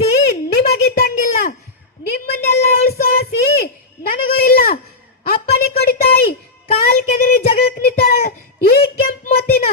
ಆಸಿ ನಿಮಗಿದ್ದಂಗಿಲ್ಲ. ನಿಮ್ಮನ್ನೆಲ್ಲ ಉಳಿಸೋ ಆಸಿ ನನಗೂ ಇಲ್ಲ. ಅಪ್ಪನಿ ಕೊಡಿ ತಾಯಿ, ಕಾಲ್ ಕೆದರಿ ಜಗಕ್ ನಿಂತ ಈ ಕೆಂಪು ಮೊತ್ತಿನ